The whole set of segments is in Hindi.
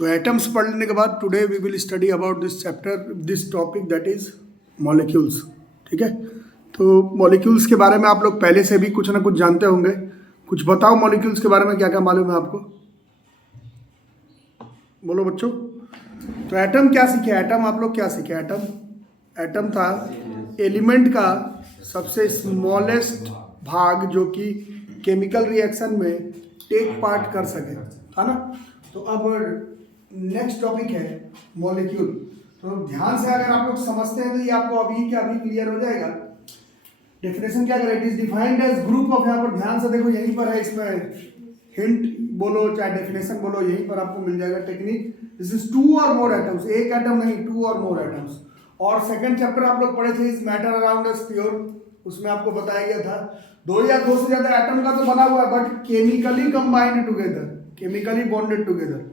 तो एटम्स पढ़ लेने के बाद today we will study about this chapter, this topic that is molecules. ठीक है, तो मॉलिक्यूल्स के बारे में आप लोग पहले से भी कुछ ना कुछ जानते होंगे। कुछ बताओ मॉलिक्यूल्स के बारे में, क्या क्या मालूम है आपको, बोलो बच्चों। तो एटम क्या सीखे, एटम आप लोग क्या सीखे। एटम था एलिमेंट का सबसे स्मॉलेस्ट भाग जो कि केमिकल रिएक्शन में टेक पार्ट कर सके, था ना। तो अब नेक्स्ट टॉपिक है मॉलिक्यूल। तो ध्यान से अगर आप लोग समझते हैं तो ये आपको अभी क्या अभी क्लियर हो जाएगा। डेफिनेशन क्या करें, it is defined as group of, यहाँ पर ध्यान से देखो यहीं पर है, इसमें हिंट बोलो चाहे डेफिनेशन बोलो, यहीं पर आपको मिल जाएगा टेक्निक। दिस इज टू और मोर एटम्स, एक एटम नहीं, टू और मोर एटम्स। और सेकंड चैप्टर आप लोग पढ़े थे is matter around us pure, उसमें आपको बताया गया था दो या दो से ज्यादा एटम का तो बना हुआ है but chemically combined together, chemically bonded together.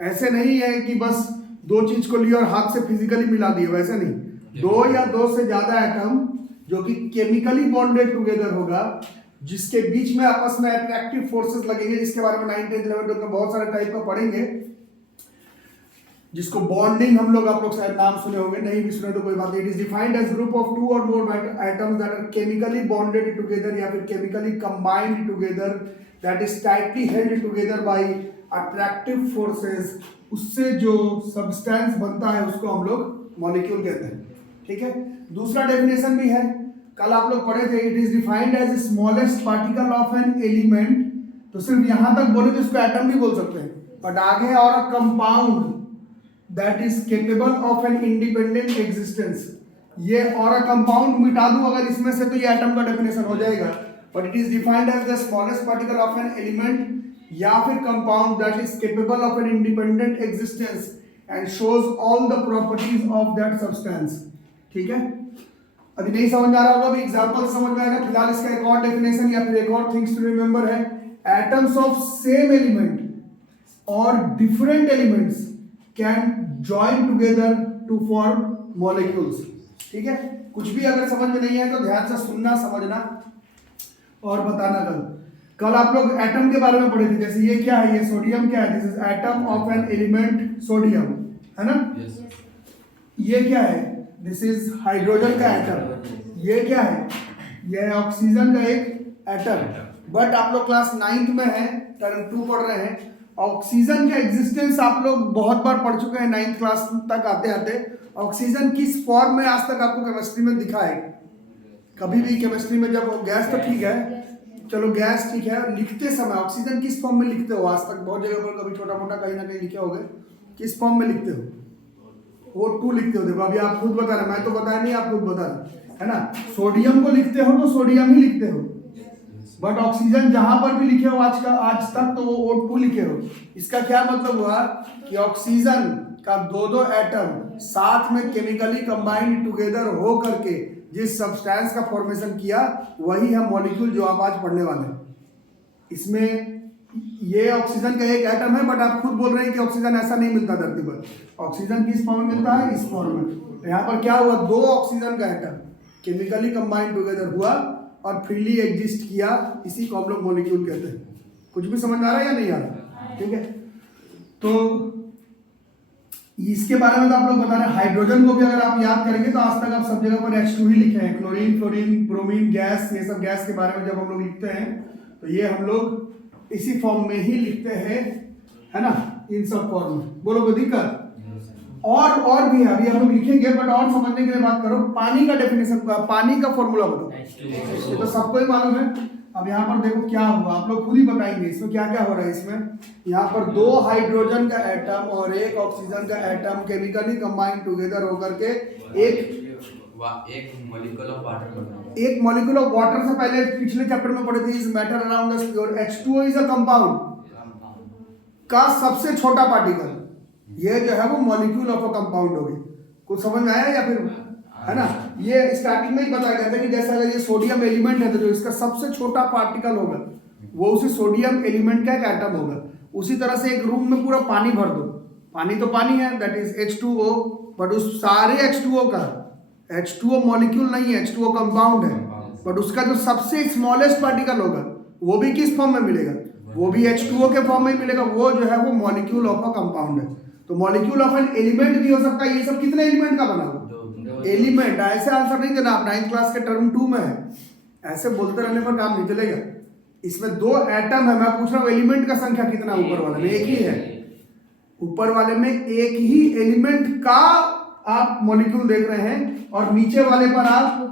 ऐसे नहीं है कि बस दो चीज को लिया और हाथ से फिजिकली मिला दिए, वैसे नहीं। दो या दो से ज्यादा एटम जो कि केमिकली बॉन्डेड टुगेदर होगा, जिसके बीच में आपस में अट्रैक्टिव फोर्सेस लगेंगे, जिसके बारे में 9th 10th 11th में बहुत सारे टाइप का पढ़ेंगे, जिसको बॉन्डिंग हम लोग, आप लोग शायद नाम सुने होंगे, नहीं भी सुने तो कोई बात नहीं। It is defined as group of two और more atoms that are chemically bonded together या फिर chemically combined together, that is tightly held together by attractive forces. उससे जो सब्सटेंस बनता है उसको हम लोग मॉलिक्यूल कहते हैं। ठीक है, दूसरा डेफिनेशन भी है, कल आप लोग पढ़े थे। It is defined as smallest particle of an element. तो सिर्फ यहां तक बोले तो इसको एटम भी बोल सकते हैं, बट आगे और a compound that is capable of an independent existence. ये और अ कंपाउंड मिटा दूं अगर इसमें से तो ये एटम का डेफिनेशन हो जाएगा। But it is defined as the smallest particle of an element या फिर compound that is capable of an independent existence and shows all the properties of that substance. ठीक है, अभी नहीं समझ आ रहा होगा, अभी एग्जांपल समझ में आएगा। फिलहाल इसका एक और डेफिनेशन या फिर एक और थिंग्स टू रिमेंबर है, एटम्स ऑफ सेम एलिमेंट और different elements can join together to form molecules. ठीक है, कुछ भी अगर समझ में नहीं है तो ध्यान से सुनना, समझना और बताना। कल आप लोग एटम के बारे में पढ़े थे, जैसे ये क्या है, ये सोडियम क्या है, this is atom of an element sodium, है ना। ये क्या है, दिस इज हाइड्रोजन का एटम। ये क्या है, ये है ऑक्सीजन का एक एटम। बट आप लोग क्लास 9th में है, टर्म 2 पढ़ रहे हैं। ऑक्सीजन का एग्जिस्टेंस आप लोग बहुत बार पढ़ चुके हैं 9th क्लास तक आते आते। ऑक्सीजन किस फॉर्म में आज तक आपको केमिस्ट्री में दिखा है कभी भी? केमिस्ट्री में जब गैस तो ठीक है, चलो गैस ठीक है, लिखते समय ऑक्सीजन किस फॉर्म में लिखते हो? आज तक बहुत जगह पर कभी छोटा मोटा कहीं ना कहीं लिखे होंगे, किस फॉर्म में लिखते हो? O2 लिखते हो। देखो अभी आप खुद बता रहे, मैं तो बताया नहीं, आप खुद बता रहे, है ना। सोडियम को लिखते हो तो सोडियम ही लिखते हो, बट ऑक्सीजन जहां पर भी लिखे हो आज तक तो वो O2 लिखे हो। इसका क्या मतलब हुआ कि ऑक्सीजन का दो एटम साथ में केमिकली कंबाइंड टुगेदर हो करके जिस सब्सटेंस का फॉर्मेशन किया, वही है मॉलिक्यूल जो आप आज पढ़ने वाले हैं। इसमें ये ऑक्सीजन का एक एटम है, बट आप खुद बोल रहे हैं कि ऑक्सीजन ऐसा नहीं मिलता धरती पर। ऑक्सीजन किस फॉर्म में मिलता है? इस फॉर्म में। तो यहाँ पर क्या हुआ, दो ऑक्सीजन का एटम केमिकली कंबाइंड टुगेदर हुआ और फ्रीली एग्जिस्ट किया, इसी को हम लोग मॉलिक्यूल कहते हैं। कुछ भी समझ में आ रहा है या नहीं आ रहा? ठीक है, तो इसके बारे में तो आप लोग बता रहे हैं। हाइड्रोजन को भी अगर आप याद करेंगे तो आज तक आप सब जगह पर H2 ही लिखे हैं। क्लोरीन, फ्लोरीन, ब्रोमीन गैस, ये सब गैस के बारे में जब हम लोग लिखते हैं तो ये हम लोग इसी फॉर्म में ही लिखते हैं, है ना, इन सब फॉर्म में। बोलो कोई दिक्कत? और भी है, अभी हम लोग लिखेंगे, बट और समझने के लिए बात करो। पानी का डेफिनेशन, पानी का फॉर्मूला बताओ। ये तो सबको ही मालूम है। अब यहाँ पर देखो क्या हुआ, आप लोग खुद ही बताएंगे इसमें क्या क्या हो रहा है। इसमें यहाँ पर दो हाइड्रोजन का एटम और एक ऑक्सीजन का एटम केमिकली कंबाइंड टुगेदर होकर के एक मॉलिक्यूल ऑफ वाटर से पहले पिछले चैप्टर में पढ़े थे, is matter around us pure. H2O is a compound का सबसे छोटा पार्टिकल। ये जो है वो मॉलिक्यूल ऑफ अ कंपाउंड हो गई। कुछ समझ में आया या फिर, है ना। ये स्टार्टिंग में ही बताया गया था कि जैसा अगर ये सोडियम एलिमेंट है तो जो इसका सबसे छोटा पार्टिकल होगा वो उसी सोडियम एलिमेंट का एक एटम होगा। उसी तरह से एक रूम में पूरा पानी भर दो, पानी तो पानी है, दैट इज H2O, बट उस सारे H2O का, H2O मॉलिक्यूल नहीं है, H2O कंपाउंड है, बट उसका जो सबसे स्मॉलेस्ट पार्टिकल होगा वो भी किस फॉर्म में मिलेगा? वो भी H2O के फॉर्म में मिलेगा। वो जो है वो मॉलिक्यूल ऑफ अ कंपाउंड है। तो मॉलिक्यूल ऑफ एन एलिमेंट भी हो सकता है। ये सब कितने एलिमेंट का बना हुआ? एलिमेंट। ऐसे आंसर नहीं देना आप, 9th क्लास के टर्म 2 में है, ऐसे बोलते रहने पर काम नहीं चलेगा। इसमें 2 एटम है, मैं पूछ रहा हूँ एलिमेंट का संख्या कितना? ऊपर वाले में एक ही है, ऊपर वाले में एक ही एलिमेंट का आप मॉलिक्यूल देख रहे हैं, और नीचे वाले पर आप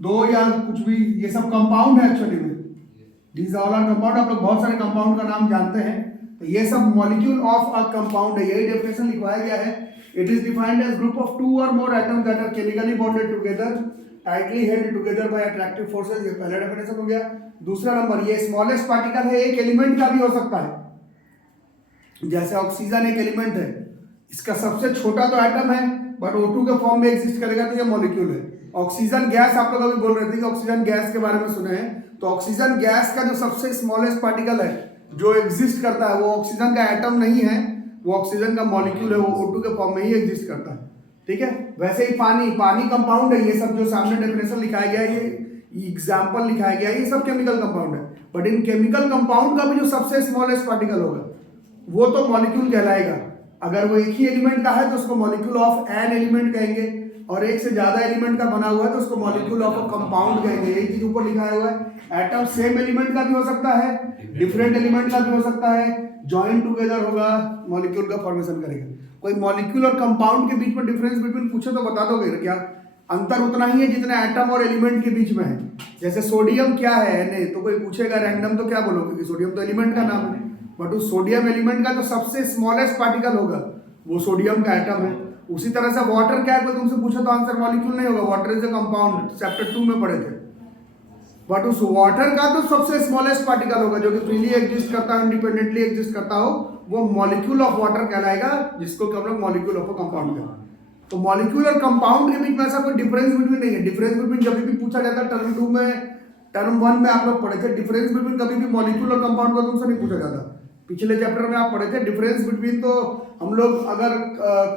2 या कुछ भी, ये सब कंपाउंड है एक्चुअली में, दीज ऑल आर कंपाउंड। आप लोग बहुत सारे कंपाउंड का नाम जानते हैं, तो ये सब मॉलिक्यूल ऑफ अ कंपाउंड है, यही डेफिनेशन लिखवाया गया है। It is defined as group of 2 और more atoms that are chemically bonded together, tightly held together by attractive forces. ये पहला डेफिनेशन हो गया। दूसरा नंबर, ये स्मॉलेस्ट पार्टिकल है, एक एलिमेंट का भी हो सकता है, जैसे ऑक्सीजन एक एलिमेंट है, इसका सबसे छोटा तो एटम है, बट O2 के फॉर्म में एग्जिस्ट करेगा, तो ये मॉलिक्यूल है। ऑक्सीजन गैस, आप लोग अभी बोल रहे थे कि ऑक्सीजन गैस के बारे में सुने हैं, तो ऑक्सीजन गैस का जो सबसे स्मॉलेस्ट पार्टिकल है जो एग्जिस्ट करता है, वो ऑक्सीजन का एटम नहीं है, वो ऑक्सीजन का मॉलिक्यूल है, वो O2 के फॉर्म में ही एग्जिस्ट करता है। ठीक है, वैसे ही पानी कंपाउंड है। ये सब जो सामने डेफिनेशन लिखाया गया है, ये एग्जाम्पल लिखाया गया है, ये सब केमिकल कंपाउंड है। बट इन केमिकल कंपाउंड का भी जो सबसे स्मॉलेस्ट पार्टिकल होगा वो तो मॉलिक्यूल कहलाएगा। अगर वो एक ही एलिमेंट का है तो उसको मॉलिक्यूल ऑफ एन एलिमेंट कहेंगे, और एक से ज्यादा एलिमेंट का बना हुआ है तो उसको मॉलिक्यूल ऑफ अ कंपाउंड कहेंगे। यही चीज ऊपर लिखा हुआ है। एटम सेम एलिमेंट का भी हो सकता है, डिफरेंट एलिमेंट का भी हो सकता है, जॉइन टुगेदर होगा, मॉलिक्यूल का फॉर्मेशन करेगा। कोई मॉलिक्यूल और कंपाउंड के बीच में डिफरेंस बिटवीन पूछे तो बता दोगे क्या? अंतर उतना ही है जितना एटम और एलिमेंट के बीच में है। जैसे सोडियम क्या है, Na, तो कोई पूछेगा रैंडम तो क्या बोलोगे कि सोडियम तो एलिमेंट का नाम है, बट उस सोडियम एलिमेंट का जो सबसे स्मॉलेस्ट पार्टिकल होगा वो सोडियम का एटम है। उसी तरह से वाटर क्या है, कोई तुमसे पूछे तो आंसर मॉलिक्यूल नहीं होगा, water is a compound, chapter 2 में पढ़े थे। बट उस वाटर का तो सबसे स्मॉलेस्ट पार्टिकल होगा जो कि फ्रीली एग्जिस्ट करता है, इंडिपेंडेंटली एग्जिस्ट करता हो, वो मॉलिक्यूल ऑफ वाटर कहलाएगा, जिसको कि हम लोग मॉलिक्यूल ऑफ अ कंपाउंड कहते हैं। तो मॉलिक्यूल और कंपाउंड के बीच में ऐसा कोई डिफरेंस बिटवीन नहीं है। डिफरेंस बिटवीन जब भी पूछा जाता है टर्म 2 में, टर्म 1 में आप लोग पढ़े थे, डिफरेंस बिटवीन कभी भी मॉलिक्यूल और कंपाउंड को तुमसे नहीं पूछा जाता। पिछले चैप्टर में आप पढ़े थे डिफरेंस बिटवीन, तो हम लोग अगर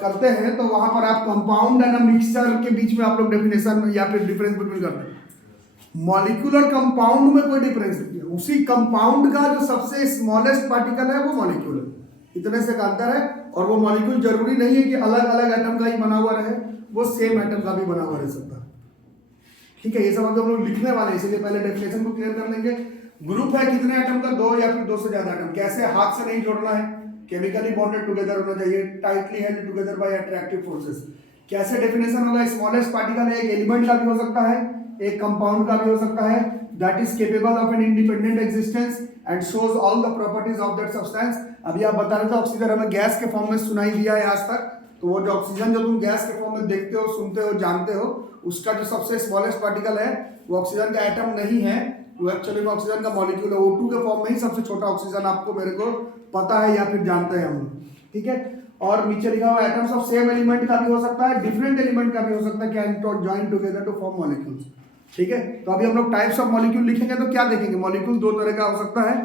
करते हैं तो वहां पर आप कंपाउंड एंड मिक्सचर के बीच में आप लोग डेफिनेशन या फिर डिफरेंस बिटवीन करते हैं। मॉलिक्यूल और कंपाउंड में कोई डिफरेंस नहीं है, उसी कंपाउंड का जो सबसे स्मॉलेस्ट पार्टिकल है वो मॉलिक्यूल है, इतने से का अंतर है। और वो मॉलिक्यूल जरूरी नहीं है कि अलग अलग एटम का ही बना हुआ रहे, वो सेम एटम का भी बना हुआ रह सकता है। ठीक है, ये सब हम लोग लिखने वाले हैं, इसलिए पहले डेफिनेशन को क्लियर कर लेंगे। ग्रुप है कितने एटम का? 2 या फिर 2 से ज्यादा एटम। कैसे? हाथ से नहीं जोड़ना है, केमिकली बॉन्डेड टुगेदर होना चाहिए, tightly held together by attractive forces. कैसे डेफिनेशन होगा? स्मॉलेस्ट पार्टिकल है, एक एलिमेंट का भी हो सकता है, एक कंपाउंड का भी हो सकता है, that is capable of an independent existence and shows all the properties of that substance. अभी आप बता रहे थे ऑक्सीजन हमें गैस के फॉर्म में सुनाई दिया है आज तक, तो वो जो ऑक्सीजन जो तुम गैस के फॉर्म में देखते हो, सुनते हो, जानते हो, उसका जो सबसे स्मॉलेस्ट पार्टिकल है वो ऑक्सीजन का एटम नहीं है, वो एक्चुअली में ऑक्सीजन का मॉलिक्यूल है। O2 के फॉर्म में ही सबसे छोटा ऑक्सीजन आपको मेरे को पता है या फिर जानते हैं हम लोग। ठीक है, और नीचे लिखा हुआ एटम्स ऑफ सेम एलिमेंट का भी हो सकता है, डिफरेंट एलिमेंट का भी हो सकता है, can join together to form molecules. ठीक है, तो अभी हम लोग टाइप्स ऑफ मॉलिक्यूल लिखेंगे तो क्या देखेंगे? मॉलिक्यूल 2 तरह का हो सकता है,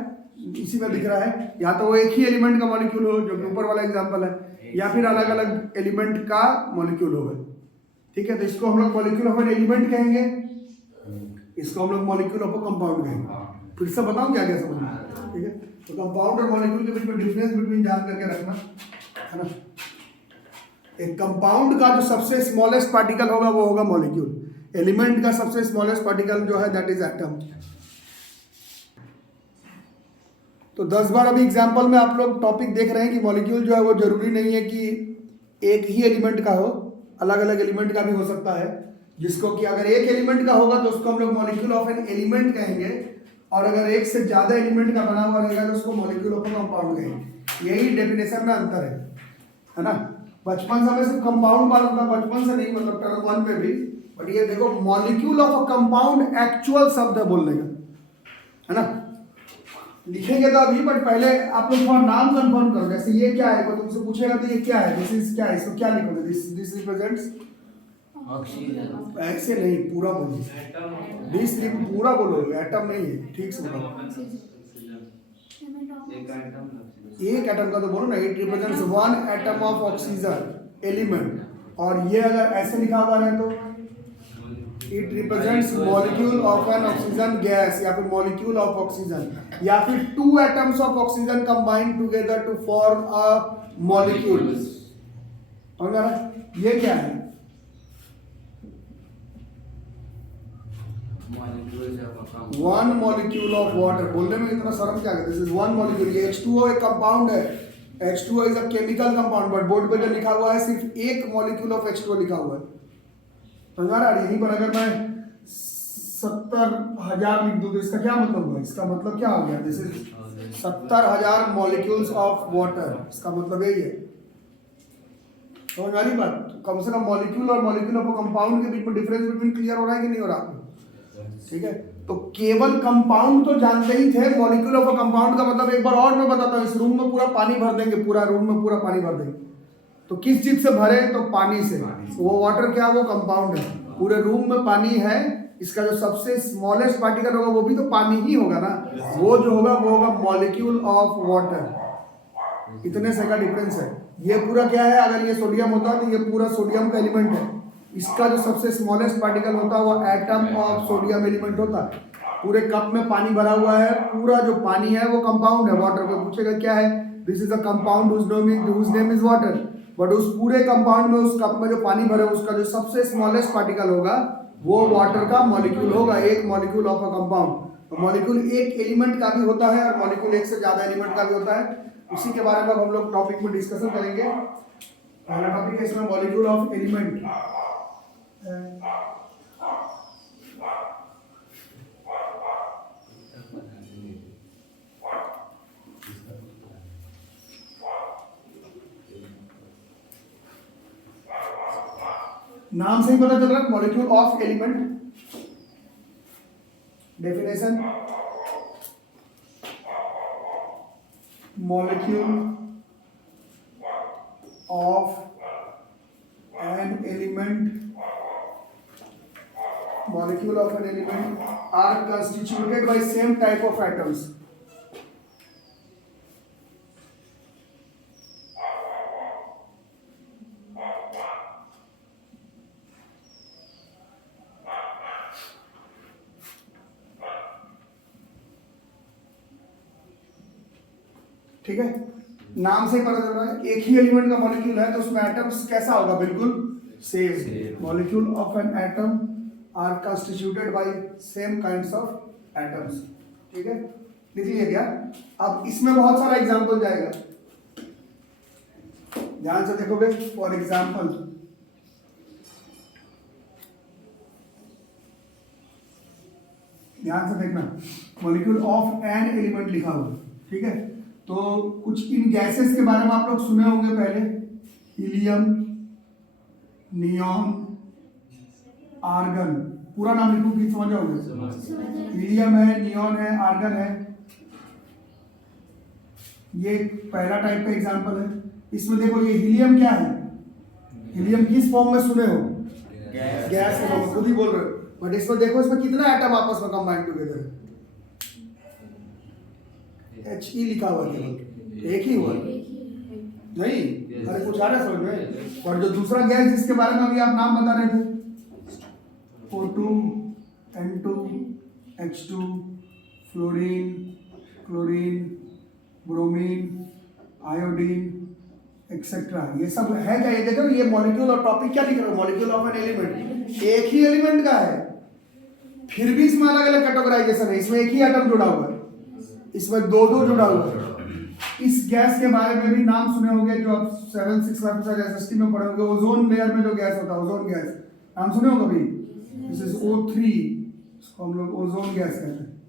इसी में दिख रहा है, या तो वो एक ही एलिमेंट का मॉलिक्यूल हो जो कि ऊपर वाला एग्जांपल है, या फिर अलग अलग एलिमेंट का मॉलिक्यूल होगा। ठीक है, तो इसको हम लोग मॉलिक्यूल ऑफ एन एलिमेंट कहेंगे, इसको हम लोग मॉलिक्यूल ऑफ अ कंपाउंड कहेंगे। फिर से बताऊं क्या क्या समझ में? ठीक है, तो कंपाउंड और मॉलिक्यूल के बीच में डिफरेंस बिटवीन जान करके रखना है ना। एक कंपाउंड का जो सबसे स्मॉलेस्ट पार्टिकल होगा वो होगा मॉलिक्यूल, एलिमेंट का सबसे स्मॉलेस्ट पार्टिकल जो है दैट इज एटम। तो 10 बार अभी एग्जांपल में आप लोग टॉपिक देख रहे हैं कि मॉलिक्यूल जो है वो जरूरी नहीं है कि एक ही एलिमेंट का हो, अलग अलग एलिमेंट का भी हो सकता है, जिसको कि अगर एक एलिमेंट का होगा तो उसको हम लोग मॉलिक्यूल ऑफ एन एलिमेंट कहेंगे, और अगर एक से ज्यादा एलिमेंट का बना हुआ रहेगा तो उसको मॉलिक्यूल ऑफ अ कंपाउंड कहेंगे। यही डेफिनेशन में अंतर है ना। बचपन से हमें सिर्फ कंपाउंड मालूम था, बचपन से नहीं, मतलब टर्म 1 में भी, बट ये देखो molecule of a compound actual शब्द है बोलने का, है ना। लिखेंगे तो अभी, बट पहले आप लोग थोड़ा नाम कंफर्म करो। जैसे ये क्या है, कोई तुमसे पूछेगा तो ये क्या है, दिस इज क्या है, इसको क्या लिखोगे? This represents oxygen. ऐसे नहीं, पूरा बोलो, दिस पूरा बोलो, एटम नहीं है, ठीक से बोलो। एक एटम का तो बोलो ना, it represents 1 atom of oxygen element. और ये अगर ऐसे लिखा हुआ है तो it represents molecule of an oxygen gas, या फिर मॉलिक्यूल ऑफ ऑक्सीजन, या फिर 2 atoms of oxygen combined together to form a molecule. समझ आ रहा है? ये क्या है? One molecule of water. बोलने में इतना शर्म क्या है? This is one molecule. ये H2O एक कंपाउंड है। H2O is a chemical compound, but board पे जो लिखा हुआ है सिर्फ एक मॉलिक्यूल ऑफ H2O लिखा हुआ है। समझ आ रहा है? यहीं पर अगर मैं 70,000 लिख दूं तो इसका क्या मतलब हुआ? इसका मतलब क्या हो गया? This is 70,000 molecules of water. इसका मतलब यही है। समझ आ रही बात? तो कम से कम मॉलिक्यूल और मॉलिक्यूल ऑफ कंपाउंड के बीच में डिफरेंस बिटवीन क्लियर हो रहा है कि नहीं हो रहा? ठीक है, तो केवल कंपाउंड तो जानते ही थे। मॉलिक्यूल ऑफ अ कंपाउंड का मतलब एक बार और मैं बताता हूँ। इस रूम में पूरा पानी भर देंगे, पूरा रूम में पूरा पानी भर देंगे, तो किस चीज से भरे? तो पानी से। वो वाटर क्या? वो कंपाउंड है। पूरे रूम में पानी है, इसका जो सबसे स्मॉलेस्ट पार्टिकल होगा वो भी तो पानी ही होगा ना। वो जो होगा वो होगा मॉलिक्यूल ऑफ वाटर। इतने से का डिफरेंस है। ये पूरा क्या है? अगर ये सोडियम होता तो ये पूरा सोडियम का एलिमेंट है। इसका जो सबसे स्मॉलेस्ट पार्टिकल होता है वो एटम ऑफ सोडियम एलिमेंट होता है। पूरे कप में पानी भरा हुआ है, पूरा जो पानी है वो कंपाउंड है। वाटर पे पूछेगा क्या है? This is a compound whose name is water. But उस पूरे कंपाउंड में, उस कप में जो पानी भरा है उसका जो सबसे स्मॉलेस्ट पार्टिकल होगा वो वाटर का मॉलिक्यूल होगा। एक मॉलिक्यूल ऑफ अ कंपाउंड। तो मॉलिक्यूल एक एलिमेंट का भी होता है और मॉलिक्यूल एक से ज्यादा एलिमेंट का भी होता है। उसी के बारे में हम लोग टॉपिक में डिस्कशन करेंगे। पहला टॉपिक है इसमें मॉलिक्यूल ऑफ एलिमेंट। नाम से ही पता चल रहा है molecule of element. Definition: molecule of an element are constituted by same type of atoms. ठीक है, नाम से पता चल रहा है एक ही एलिमेंट का मॉलिक्यूल है तो उसमें एटम्स कैसा होगा? बिल्कुल same. Molecule of an atom are constituted by same kinds of atoms. ठीक है, लिख लिया क्या? अब इसमें बहुत सारा एग्जांपल जाएगा, ध्यान से देखोगे। फॉर एग्जांपल, ध्यान से देखना, मॉलिक्यूल ऑफ एन एलिमेंट लिखा हुआ। ठीक है, तो कुछ इन गैसेस के बारे में आप लोग सुने होंगे पहले। Helium, neon, argon. पूरा नाम लिखूं कि समझ जाओगे? हीलियम है, नियॉन है, आर्गन है। ये पहला टाइप का एग्जांपल है। इसमें देखो, ये हीलियम क्या है? हीलियम किस फॉर्म में सुने हो? गैस के फॉर्म में, खुद ही बोल रहे हो। बट इसमें देखो, इसमें कितना एटम आपस में कंबाइन टुगेदर है? He लिखा हुआ है, एक ही हुआ नहीं। अरे कुछ आ रहा है समझ में? और जो दूसरा गैस जिसके बारे में अभी आप नाम बता रहे थे, O2, N2, H2, fluorine, chlorine, bromine, iodine etcetera, ये सब है क्या? ये देखो, ये मॉलिक्यूल और टॉपिक क्या लिख रहे हो? Molecule of an element. एक ही एलिमेंट का है, फिर भी इसमें अलग अलग कैटेगराइजेशन है। इसमें एक ही एटम जुड़ा हुआ है, इसमें दो दो जुड़ा हुआ है। इस गैस के बारे में भी नाम सुने होंगे, जो आप 7-6 एसएसटी में पढ़े होंगे। ओजोन लेयर में जो गैस होता है, ओजोन गैस, नाम सुने हो कभी? दिस इज O3, इसको हम लोग ओजोन गैस कहते हैं।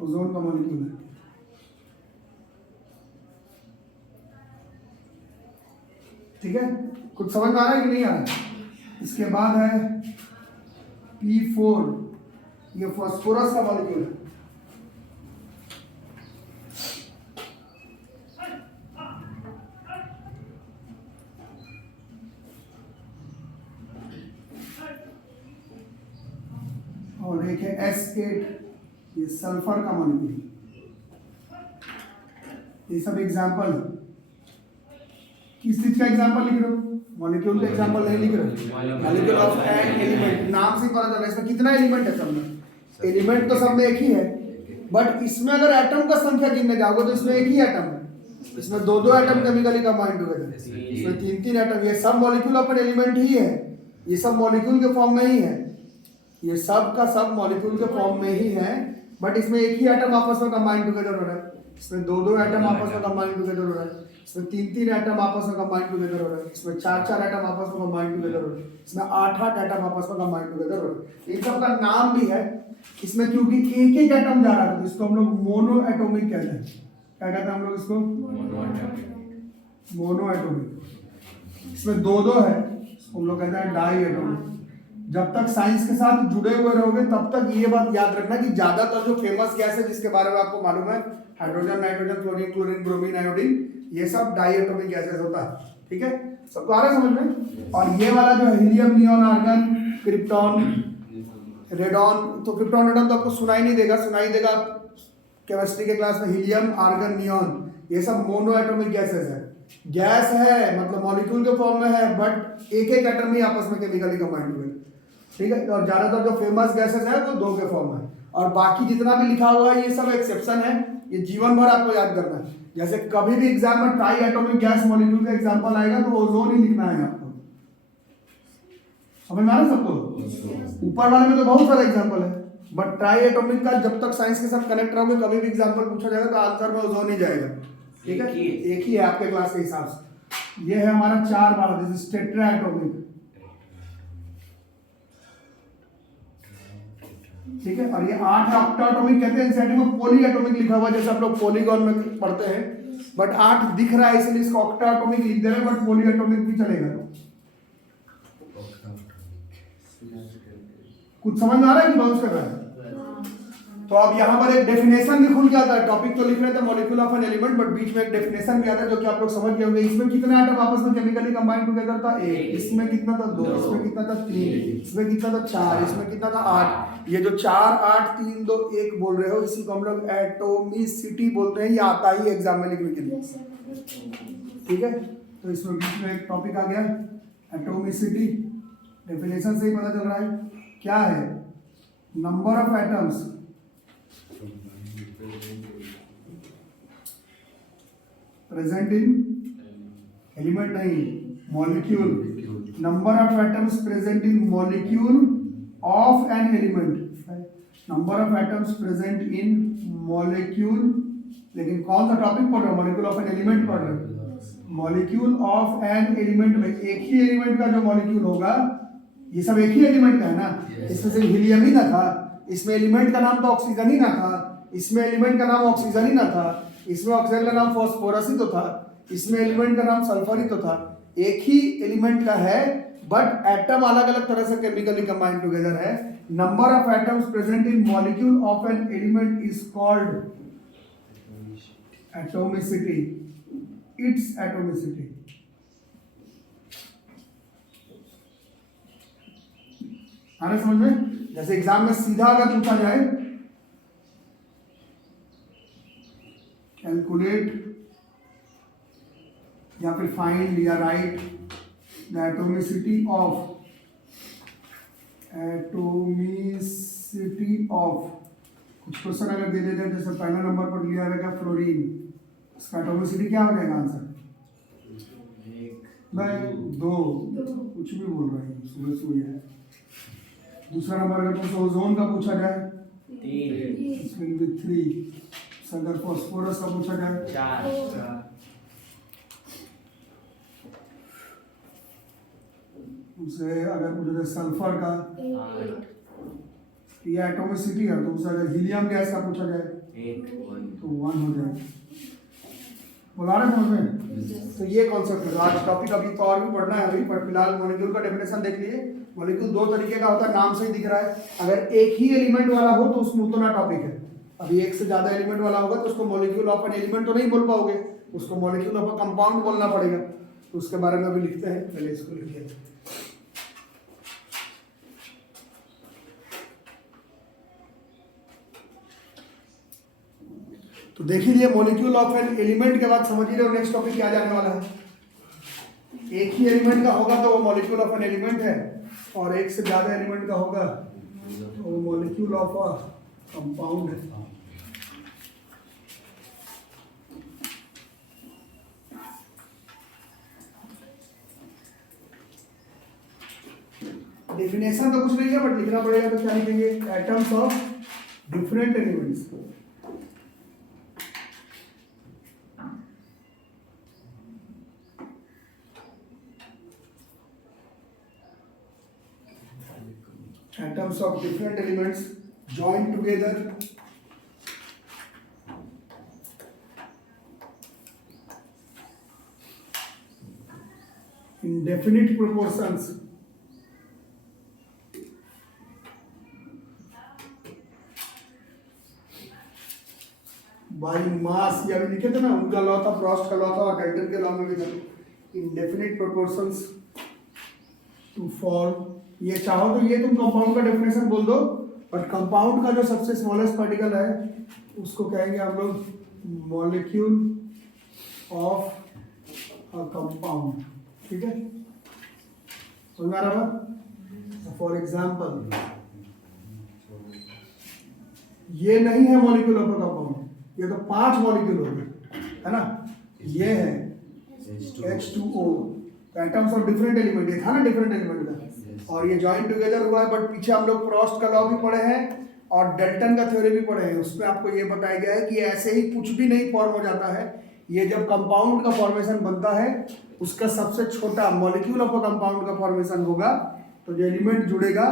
ओजोन का मॉलिक्यूल है। ठीक है, कुछ समझ में आ रहा है कि नहीं आ रहा है? इसके बाद है P4, ये फास्फोरस का मॉलिक्यूल है। और एक है S8, ये सल्फर का मॉलिक्यूल। ये सब एग्जांपल, किस चीज का एग्जांपल लिख रहे हो? मॉलिक्यूल का एग्जांपल नहीं लिख रहे। मॉलिक्यूल ऑफ एन एलिमेंट, नाम से पता चल रहा है इसमें कितना एलिमेंट है। सब में एलिमेंट तो सब में एक ही है, बट इसमें अगर एटम का संख्या गिनने जाओगे तो इसमें एक ही एटम है। इसमें दो दो एटम केमिकली कंबाइंड टुगेदर, इसमें तीन तीन एटम। ये सब मॉलिक्यूल ऑफ एन एलिमेंट ही है, ये सब मॉलिक्यूल के फॉर्म में ही है, ये सब का सब मॉलिक्यूल के फॉर्म में ही है, बट इसमें एक ही एटम आपस में कंबाइंड टुगेदर हो रहा है, इसमें दो दो एटम आपस में कंबाइंड टुगेदर हो रहा है, इसमें तीन तीन एटम आपस में कंबाइंड टुगेदर हो रहा है, इसमें चार चार एटम आपस में कंबाइंड टुगेदर हो रहा है, इसमें आठ आठ एटम आपस में कंबाइंड टुगेदर हो रहा है। इन सब का नाम भी है इसमें, क्योंकि एक एक एटम जा रहा है इसको हम लोग मोनो एटॉमिक कहते हैं। क्या कहते हैं हम लोग इसको? Mono atomic. इसमें दो दो है, हम लोग कहते हैं डाई एटॉमिक। जब तक साइंस के साथ जुड़े हुए रहोगे तब तक ये बात याद रखना कि ज्यादातर जो फेमस गैस है जिसके बारे में आपको मालूम है, hydrogen, nitrogen, chlorine, chlorine, bromine, iodine, ये सब डाई एटॉमिक गैसेस होता है। ठीक है, सबको आ रहा है समझ में? और ये वाला जो है helium, neon, argon, krypton, radon, तो क्रिप्टॉन रेडॉन तो आपको सुनाई नहीं देगा, सुनाई देगा केमिस्ट्री के क्लास में। हीलियम, आर्गन, नियॉन, ये सब मोनो एटॉमिक गैसेस है। गैस है मतलब मॉलिक्यूल के फॉर्म में है, बट एक एक एटम ही आपस में केमिकली कंबाइंड हुए। ठीक है, और ज्यादातर जो फेमस गैसेस है वो दो के फॉर्म में, और बाकी जितना भी लिखा हुआ है ये सब एक्सेप्शन है, ये जीवन भर आपको याद करना है। जैसे कभी भी एग्जाम में ट्राई एटॉमिक गैस मॉलिक्यूल का एग्जांपल आएगा तो ओजोन ही लिखना है आपको। समझ में आ रहा है सबको? ऊपर वाले में तो बहुत सारे एग्जांपल है, बट ट्राई एटॉमिक का जब तक साइंस के साथ कनेक्ट रहोगे कभी भी एग्जांपल पूछा जाएगा तो आंसर में ओजोन ही जाएगा। ठीक है, एक ही है आपके क्लास के हिसाब से। ये है हमारा चार वाला, दिस इज टेट्रा एटॉमिक। ठीक है, और ये आठ ऑक्टा एटॉमिक कहते हैं। एनसीईआरटी में पॉली एटॉमिक लिखा हुआ है, जैसे आप लोग पॉलीगॉन में पढ़ते हैं, बट आठ दिख रहा है इसलिए इसको ऑक्टा एटॉमिक लिख दे रहे हैं, बट पॉली एटॉमिक भी चलेगा। कुछ समझ में आ रहा है कि बाउंस कर रहा है? तो अब यहाँ पर एक डेफिनेशन भी खुल जाता है। टॉपिक तो लिख रहे थे molecule of an element, but बीच में एक डेफिनेशन भी आता है जो कि आप लोग समझ गए होंगे। इसमें कितने एटम आपस में केमिकली कंबाइंड टुगेदर था? एक। इसमें कितना था? दो। इसमें कितना था? तीन। इसमें कितना था? चार। इसमें कितना था? आठ। ये जो 4, 8, 3, 2, 1 बोल रहे हो, इसी को हम लोग एटोमिसिटी बोलते हैं। ये आता ही एग्जाम में लिखने के लिए। ठीक है, तो इसमें बीच में एक टॉपिक आ गया एटोमिसिटी। डेफिनेशन से ही पता चल रहा है क्या है। Number of atoms present in element, नहीं molecule. Number of atoms present in molecule of an element. Number of atoms present in molecule, लेकिन कौन सा टॉपिक पढ़ रहे हो? मॉलिक्यूल ऑफ एन एलिमेंट पढ़ रहे हो। मॉलिक्यूल ऑफ एन एलिमेंट में एक ही एलिमेंट का जो मॉलिक्यूल होगा, ये सब एक ही एलिमेंट का है ना। इसमें सिर्फ हीलियम ही ना था, इसमें एलिमेंट का नाम तो ऑक्सीजन ही ना था, इसमें एलिमेंट का नाम ऑक्सीजन ही ना था, इसमें ऑक्सीजन का नाम फॉस्फोरस ही तो था, इसमें एलिमेंट का नाम सल्फर ही तो था। एक ही एलिमेंट का है, बट एटम अलग अलग तरह से केमिकली कंबाइंड टुगेदर है। Number of atoms present in molecule of an element is called atomicity, it's atomicity. आ रहा समझ में? जैसे एग्जाम में सीधा अगर पूछा जाए कैलकुलेट या फिर फाइंड या राइट द एटोमिसिटी ऑफ कुछ क्वेश्चन अगर दे देते हैं, जैसे पहला नंबर पर लिया रहेगा फ्लोरीन, इसका एटोमिसिटी क्या हो जाएगा आंसर? भाई दो, कुछ भी बोल रहे हैं, सुबह सुबह है। दूसरा नंबर अगर कुछ ओजोन का पूछा जाए 3, अगर फॉस्फोरस का पूछा जाए 4, उसे अगर पूछा जाए सल्फर का 8, ये एटोमिसिटी है। तो उसे अगर हीलियम गैस का पूछा जाए 1 तो 1 हो जाए। बोला रहे समझ में? तो ये कॉन्सेप्ट है आज टॉपिक। अभी तो और भी पढ़ना है अभी, पर फिलहाल मॉलिक्यूल का डेफिनेशन देख लिए। मॉलिक्यूल दो तरीके का होता है, नाम से ही दिख रहा है। अगर एक ही एलिमेंट वाला हो तो उसमें उतना टॉपिक है। अभी एक से ज्यादा एलिमेंट वाला होगा तो उसको मॉलिक्यूल ऑफ एन एलिमेंट तो नहीं बोल पाओगे, उसको मॉलिक्यूल ऑफ अ कंपाउंड बोलना पड़ेगा। तो उसके बारे में अभी लिखते हैं, पहले इसको लिखिए। तो देख ही लिए मॉलिक्यूल ऑफ एन एलिमेंट के बाद समझ ही रहे हो नेक्स्ट टॉपिक क्या जाने वाला है। एक ही एलिमेंट का होगा तो वो मॉलिक्यूल ऑफ एन एलिमेंट है, और एक से ज्यादा एलिमेंट का होगा तो वो मॉलिक्यूल ऑफ अ कंपाउंड है। डेफिनेशन तो कुछ नहीं है बट लिखना पड़ेगा, तो क्या लिखेंगे, atoms of different elements. Atoms of different elements joined together in definite proportions by mass, या भी लिखे थे ना, उनका लॉ था, फ्रॉस्ट का लॉ था और डाल्टन के लॉ में भी था, in definite proportions to form. ये चाहो तो ये तुम कंपाउंड का डेफिनेशन बोल दो, बट कंपाउंड का जो सबसे स्मॉलेस्ट पार्टिकल है उसको कहेंगे हम लोग मॉलिक्यूल ऑफ अ कंपाउंड। ठीक है, समझ आ रहा है? फॉर एग्जाम्पल ये नहीं है मॉलिक्यूल ऑफ अ कंपाउंड, ये तो 5 मॉलिक्यूल हो गए, है ना। ये है H2O, atoms of different element, ये था ना डिफरेंट एलिमेंट का, और ये जॉइन टुगेदर हुआ है। बट पीछे हम लोग फ्रॉस्ट का लॉ भी पढ़े हैं और डाल्टन का थ्योरी भी पढ़े हैं, उसमें आपको ये बताया गया है कि ऐसे ही कुछ भी नहीं फॉर्म हो जाता है। ये जब कंपाउंड का फॉर्मेशन बनता है, उसका सबसे छोटा मॉलिक्यूल ऑफ अ कंपाउंड का फॉर्मेशन होगा, तो जो एलिमेंट जुड़ेगा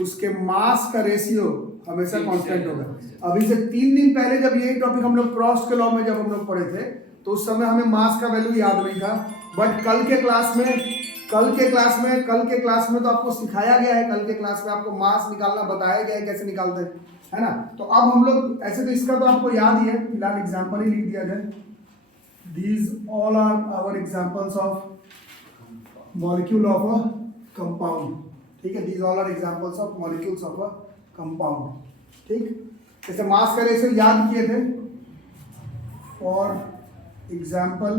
उसके मास का रेशियो हमेशा कांस्टेंट होगा। अभी से 3 दिन पहले जब यही टॉपिक हम लोग फ्रॉस्ट के लॉ में जब हम लोग पढ़े थे, तो उस समय हमें मास का वैल्यू याद नहीं था, बट कल के क्लास में तो आपको सिखाया गया है, कल के क्लास में आपको मास निकालना बताया गया है कैसे निकालते हैं, है ना। तो अब हम लोग ऐसे तो इसका तो आपको याद ही है, फिलहाल एग्जांपल ही लिख दिया जाए। These all are our examples of molecule of a compound. ठीक है, these all are examples of molecules of a compound. ठीक, जैसे मास का रेशियो याद किए थे, फॉर एग्जाम्पल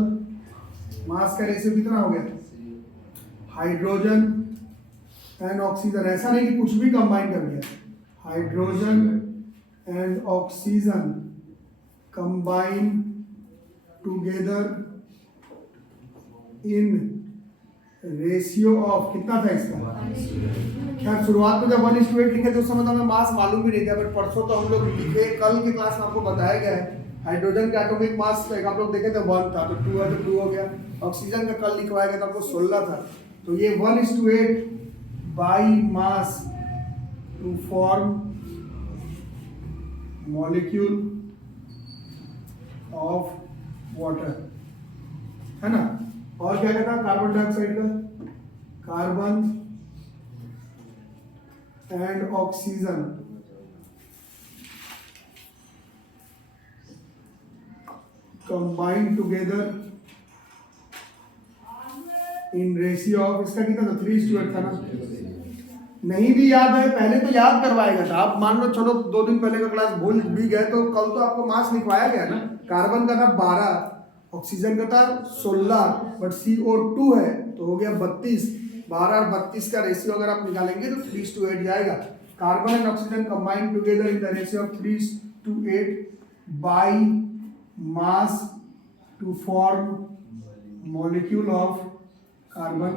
मास का रेशियो कितना हो गया, हाइड्रोजन एंड ऑक्सीजन, ऐसा नहीं कि कुछ भी कंबाइन कर दिया, hydrogen and oxygen combine together in ratio of, कितना था इसका, खैर शुरुआत में जब 1:8 लिखे तो उस समय तो हमें मास मालूम भी नहीं था, बट परसों तो हम लोग लिखे, कल की क्लास में आपको बताया गया है। हाइड्रोजन का एटॉमिक मास आप लोग देखे थे 1 था, तो 2 है तो 2 हो गया। ऑक्सीजन का कल लिखवाया गया था आपको 16 था, तो ये 1:8 by mass to form molecule of water, है ना। और क्या कहता है कार्बन डाइऑक्साइड का, carbon and oxygen combine together in ratio of, इसका कितना था 3:8 था ना। नहीं भी याद है, पहले तो याद करवाएगा था, आप मान लो चलो 2 दिन पहले का क्लास भूल भी गए, तो कल तो आपको मास लिखवाया गया ना। कार्बन का था 12, ऑक्सीजन का था 16, बट CO2 है तो हो गया 32। 12 और 32 का रेशियो अगर आप निकालेंगे तो 3:8 जाएगा। Carbon and oxygen combine together in the ratio of 3:8 by mass to form molecule of carbon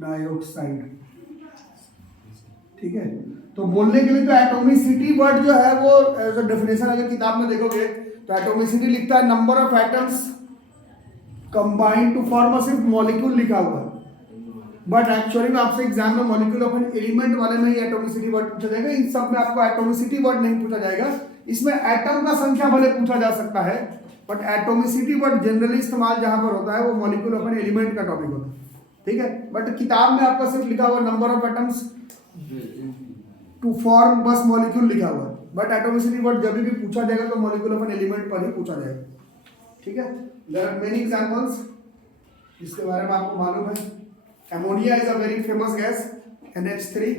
dioxide. ठीक है, तो बोलने के लिए तो एटॉमिसिटी वर्ड जो है वो एज अ डेफिनेशन अगर किताब में देखोगे तो एटॉमिसिटी लिखता है number of atoms combined to form a सिर्फ मॉलिक्यूल लिखा हुआ है, बट एक्चुअली में आपसे एग्जाम में मॉलिक्यूल ऑफ एन एलिमेंट वाले में ही एटॉमिसिटी वर्ड पूछा जाएगा। इन सब में आपको एटॉमिसिटी वर्ड नहीं पूछा जाएगा। इसमें एटम का संख्या भले पूछा जा सकता है, बट एटॉमिसिटी वर्ड जनरली इस्तेमाल जहां पर होता है वो मॉलिक्यूल ऑफ एन एलिमेंट का टॉपिक होता है। ठीक है, बट किताब में आपका सिर्फ लिखा हुआ number of atoms to form बस मॉलिक्यूल लिखा हुआ है, बट एटॉमिसिटी वर्ड जब भी पूछा जाएगा तो मॉलिक्यूल ऑफ एन एलिमेंट पर ही पूछा जाएगा। ठीक है, देयर आर मेनी एग्जांपल्स जिसके बारे में आपको मालूम है। Ammonia is a very famous gas NH3,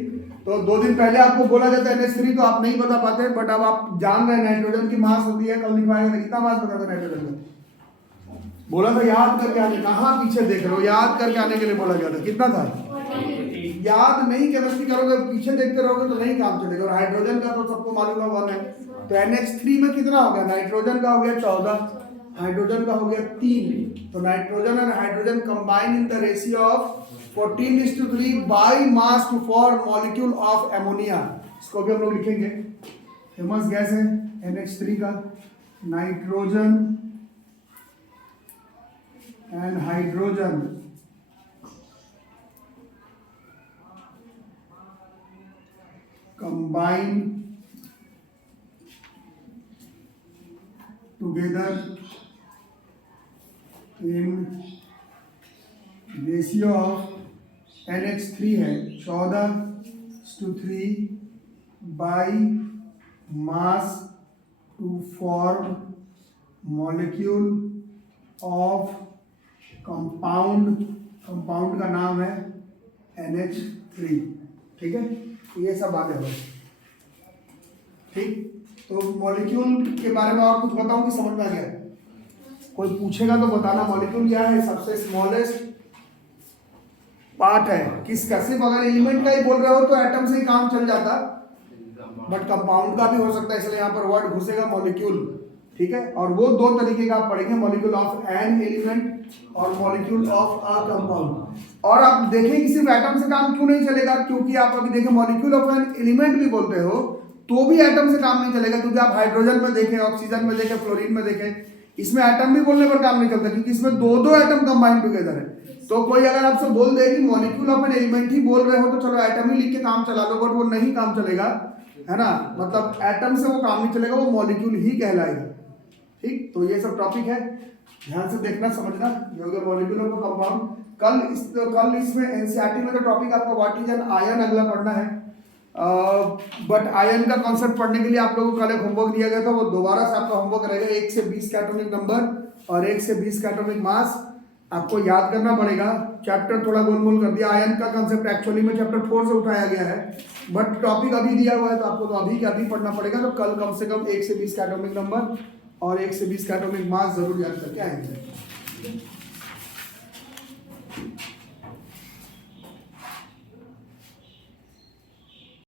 तो 2 दिन पहले आपको बोला जाता है NH3 तो आप नहीं बता पाते, बट अब आप जान रहे हैं नाइट्रोजन की मास होती है। कल लिखवाया था कितना मास बता था नाइट्रोजन का, बोला था याद करके आने, कहाँ पीछे देख रहे हो, याद करके आने के लिए बोला गया था, कितना था याद नहीं, केमिस्ट्री करोगे पीछे देखते रहोगे तो नहीं काम चलेगा। और हाइड्रोजन का तो सबको मालूम है 1 है, तो NH3 में कितना हो गया, नाइट्रोजन का हो गया 14, हाइड्रोजन का हो गया 3, तो नाइट्रोजन और hydrogen combine in the ratio of 14:3 by mass to for molecule of ammonia. इसको भी हम लोग लिखेंगे। फेमस गैस है NH3 का, nitrogen and hydrogen combine together in ratio of NH3 है 14:3 by mass to form molecule of compound का नाम है NH3। ठीक है, ये सब बातें हो। ठीक, तो मॉलिक्यूल के बारे में और कुछ बताऊं कि समझ में आ गया? कोई पूछेगा तो बताना। मॉलिक्यूल क्या है? सबसे स्मॉलेस्ट पार्ट है किसका? सिर्फ अगर एलिमेंट का ही बोल रहे हो तो एटम से ही काम चल जाता, बट कंपाउंड का भी हो सकता है, इसलिए यहाँ पर वर्ड घुसेगा मॉलिक्यूल। ठीक है, और वो दो तरीके का आप पढ़ेंगे, मॉलिक्यूल ऑफ एन एलिमेंट और मॉलिक्यूल ऑफ अ कंपाउंड। और आप देखें कि सिर्फ एटम से काम क्यों नहीं चलेगा, क्योंकि आप अभी देखें मॉलिक्यूल ऑफ एन एलिमेंट भी बोलते हो तो भी एटम से काम नहीं चलेगा, क्योंकि आप हाइड्रोजन में देखें, ऑक्सीजन में देखें, फ्लोरीन में देखें, इसमें एटम भी बोलने पर काम नहीं चलता, क्योंकि इसमें दो एटम कंबाइन टुगेदर है। तो कोई अगर आपसे बोल दे कि मॉलिक्यूल ऑफ एन एलिमेंट ही बोल रहे हो तो चलो एटम ही लिख के काम चला लो, बट वो नहीं काम चलेगा, है ना। मतलब एटम से वो काम नहीं चलेगा, वो मॉलिक्यूल ही कहलाएगा। ठीक, तो ये सब टॉपिक है, ध्यान से देखना समझना। ये हो गया मॉलिक्यूल ऑफ कंपाउंड। कल इसमें एनसीईआरटी में तो टॉपिक आपका व्हाट इज एन आयन अगला पढ़ना है। बट आयन का कॉन्सेप्ट पढ़ने के लिए आप लोगों को कल एक होमवर्क दिया गया था, वो दोबारा से आपका होमवर्क रहेगा। 1 से 20 का एटॉमिक नंबर और 1 से 20 का एटॉमिक मास आपको याद करना पड़ेगा। चैप्टर थोड़ा गोलमोल कर दिया। आयन का कॉन्सेप्ट एक्चुअली में चैप्टर 4 से उठाया गया है, बट टॉपिक अभी दिया हुआ है तो आपको तो अभी का अभी पढ़ना पड़ेगा। तो कल कम से कम 1 से 20 का एटॉमिक नंबर और 1 से 20 का एटॉमिक मास जरूर याद करके आएंगे।